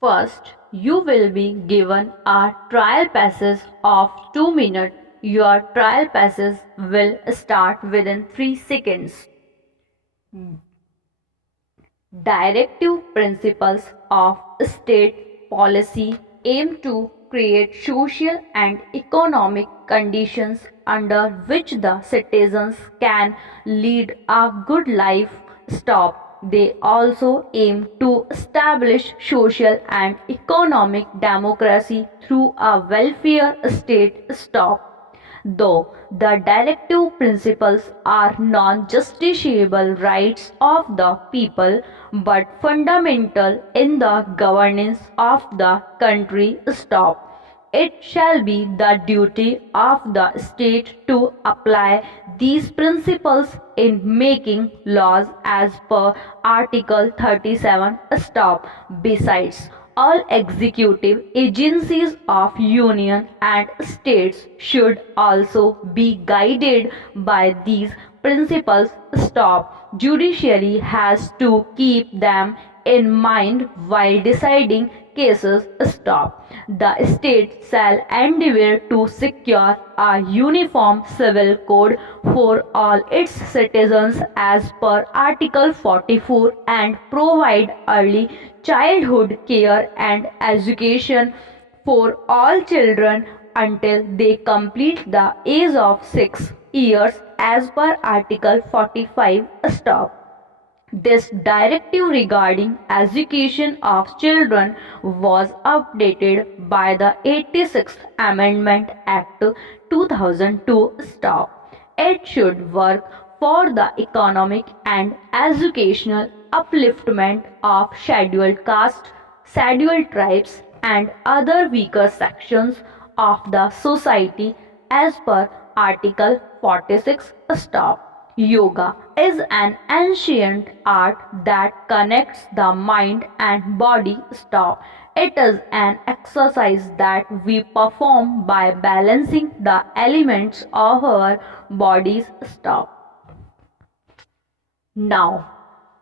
First, you will be given a trial passes of 2 minutes. Your trial passes will start within 3 seconds. Directive principles of state policy aim to create social and economic conditions under which the citizens can lead a good life. Stop. They also aim to establish social and economic democracy through a welfare state. Stop. Though the directive principles are non-justiciable rights of the people but fundamental in the governance of the country. Stop. It shall be the duty of the state to apply these principles in making laws as per Article 37. Stop. Besides, all executive agencies of union and states should also be guided by these principles. Stop. Judiciary has to keep them in mind while deciding cases. Stop. The state shall endeavour to secure a uniform civil code for all its citizens as per Article 44 and provide early childhood care and education for all children until they complete the age of 6 years as per Article 45. Stop. This directive regarding education of children was updated by the 86th Amendment Act 2002. Stop. It should work for the economic and educational upliftment of scheduled caste, scheduled tribes, and other weaker sections of the society as per Article 46. Stop. Yoga is an ancient art that connects the mind and body. Stop. It is an exercise that we perform by balancing the elements of our bodies. Stop. Now,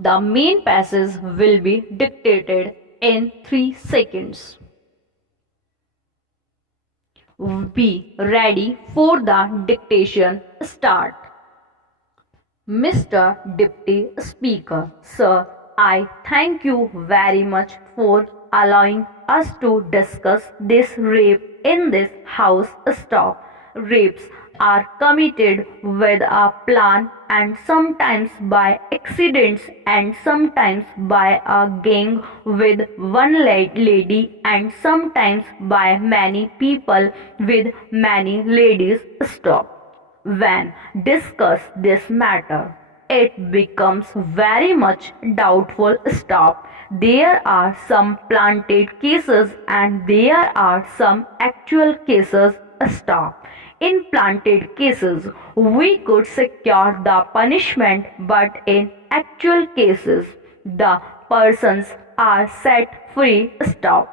the main passage will be dictated in 3 seconds. Be ready for the dictation. Start. Mr. Deputy Speaker, Sir, I thank you very much for allowing us to discuss this rape in this house. Stop. Rapes are committed with a plan and sometimes by accidents and sometimes by a gang with one lady and sometimes by many people with many ladies. Stop. When discuss this matter, it becomes very much doubtful. Stop. There are some planted cases and there are some actual cases. Stop. In planted cases, we could secure the punishment, but in actual cases, the persons are set free. Stop.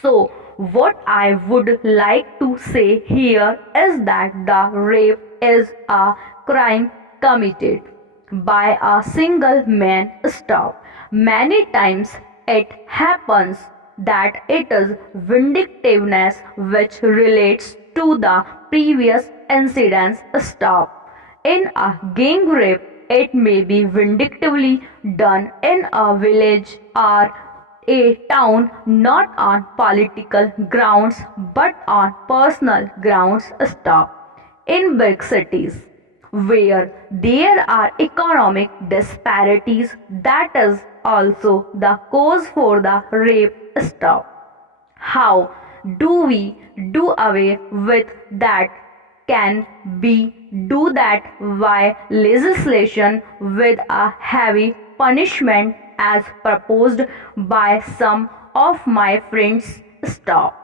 So, what I would like to say here is that the rape is a crime committed by a single man. Stop. Many times it happens that it is vindictiveness which relates to the previous incidents. Stop. In a gang rape, it may be vindictively done in a village or a town, not on political grounds but on personal grounds. Stop. In big cities where there are economic disparities, that is also the cause for the rape. Stop. How do we do away with that? Can be do that by legislation with a heavy punishment as proposed by some of my friends. Stop.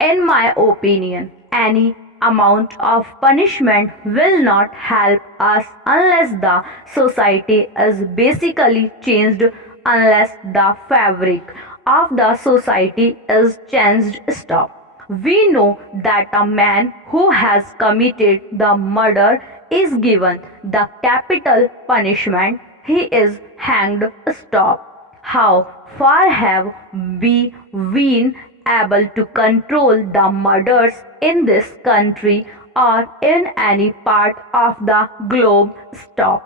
In my opinion, any amount of punishment will not help us unless the society is basically changed, unless the fabric of the society is changed. Stop. We know that a man who has committed the murder is given the capital punishment. He is hanged. Stop. How far have we been able to control the murders in this country or in any part of the globe? Stop.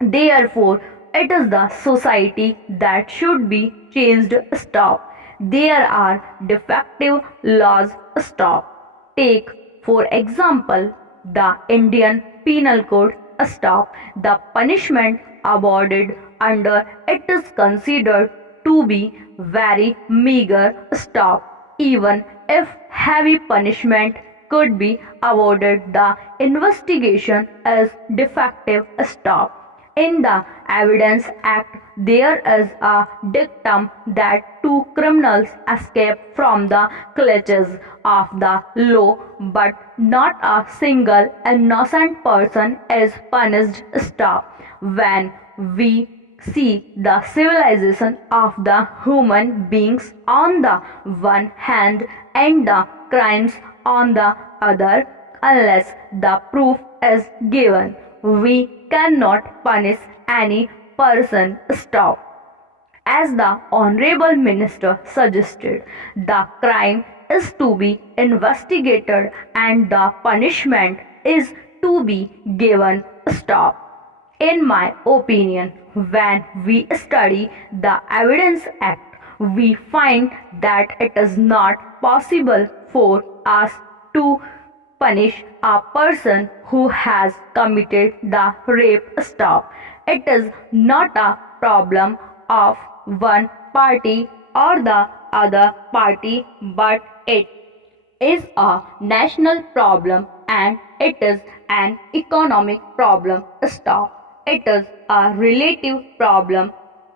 Therefore, it is the society that should be changed. Stop. There are defective laws. Stop. Take, for example, the Indian Penal Code. Stop. The punishment awarded under it is considered to be very meager. Stop. Even if heavy punishment could be awarded, the investigation is defective. Stop. In the Evidence Act, there is a dictum that two criminals escape from the clutches of the law, but not a single innocent person is punished. Stop. When we see the civilization of the human beings on the one hand and the crimes on the other, unless the proof is given, we cannot punish any person. Stop. As the Honorable Minister suggested, the crime is to be investigated and the punishment is to be given. Stop. In my opinion, when we study the Evidence Act, we find that it is not possible for us to punish a person who has committed the rape. Stop. It is not a problem of one party or the other party, but it is a national problem and it is an economic problem. Stop. It is a relative problem.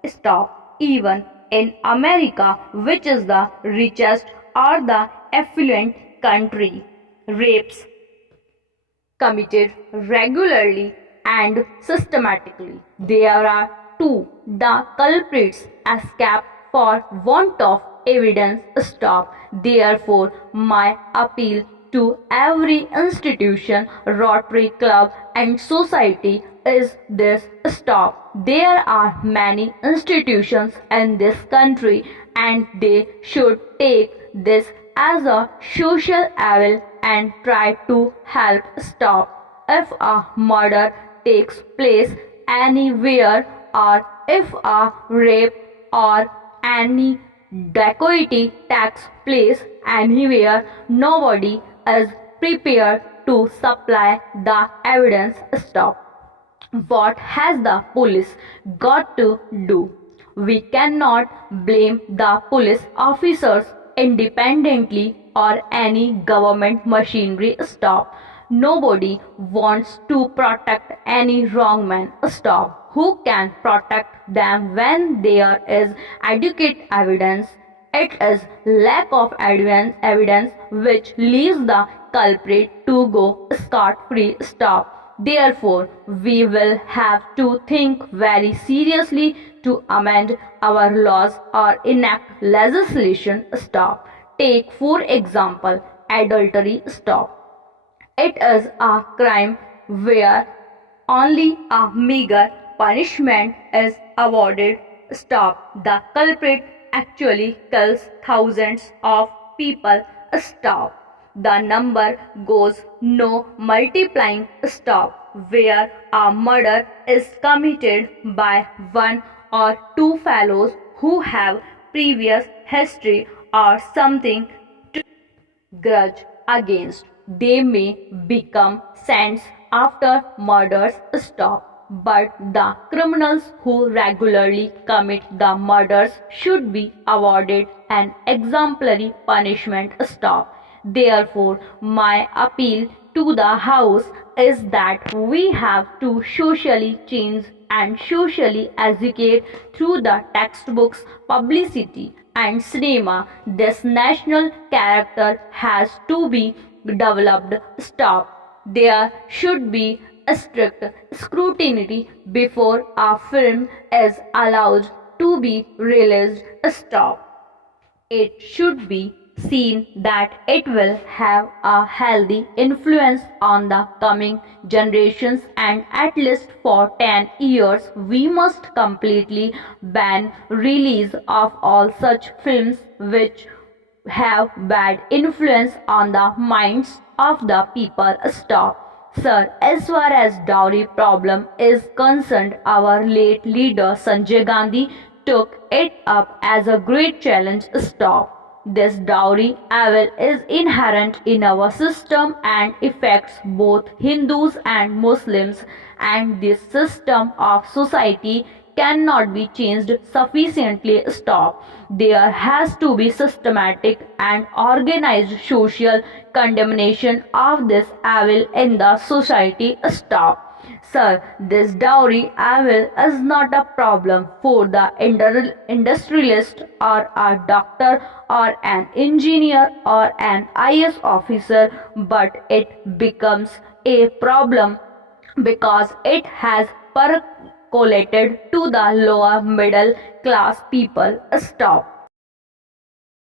Stop. Even in America, which is the richest or the affluent country, rapes committed regularly and systematically. There are two. The culprits escape for want of evidence. Stop. Therefore, my appeal to every institution, Rotary Club and society is this: stop. There are many institutions in this country and they should take this as a social evil and try to help. Stop. If a murder takes place anywhere, or if a rape or any dacoity takes place anywhere, nobody is prepared to supply the evidence. Stop. What has the police got to do? We cannot blame the police officers independently or any government machinery. Stop. Nobody wants to protect any wrong man. Stop. Who can protect them when there is adequate evidence? It is lack of evidence which leaves the culprit to go scot-free. Stop. Therefore, we will have to think very seriously to amend our laws or enact legislation. Stop. Take, for example, adultery. Stop. It is a crime where only a meager punishment is awarded. Stop. The culprit actually kills thousands of people. Stop. The number goes no multiplying. Stop. Where a murder is committed by one or two fellows who have previous history or something to grudge against, they may become saints after murders. Stop. But the criminals who regularly commit the murders should be awarded an exemplary punishment. Stop. Therefore, my appeal to the House is that we have to socially change and socially educate through the textbooks, publicity, and cinema. This national character has to be developed. Stop. There should be a strict scrutiny before a film is allowed to be released. Stop. It should be seen that it will have a healthy influence on the coming generations, and at least for 10 years we must completely ban release of all such films which have bad influence on the minds of the people. Stop. Sir, as far as dowry problem is concerned, our late leader Sanjay Gandhi took it up as a great challenge. Stop. This dowry evil is inherent in our system and affects both Hindus and Muslims, and this system of society cannot be changed sufficiently. Stop. There has to be systematic and organized social condemnation of this evil in the society. Stop. Sir, this dowry evil is not a problem for the industrialist or a doctor or an engineer or an IS officer, but it becomes a problem because it has percolated to the lower middle class people. Stop.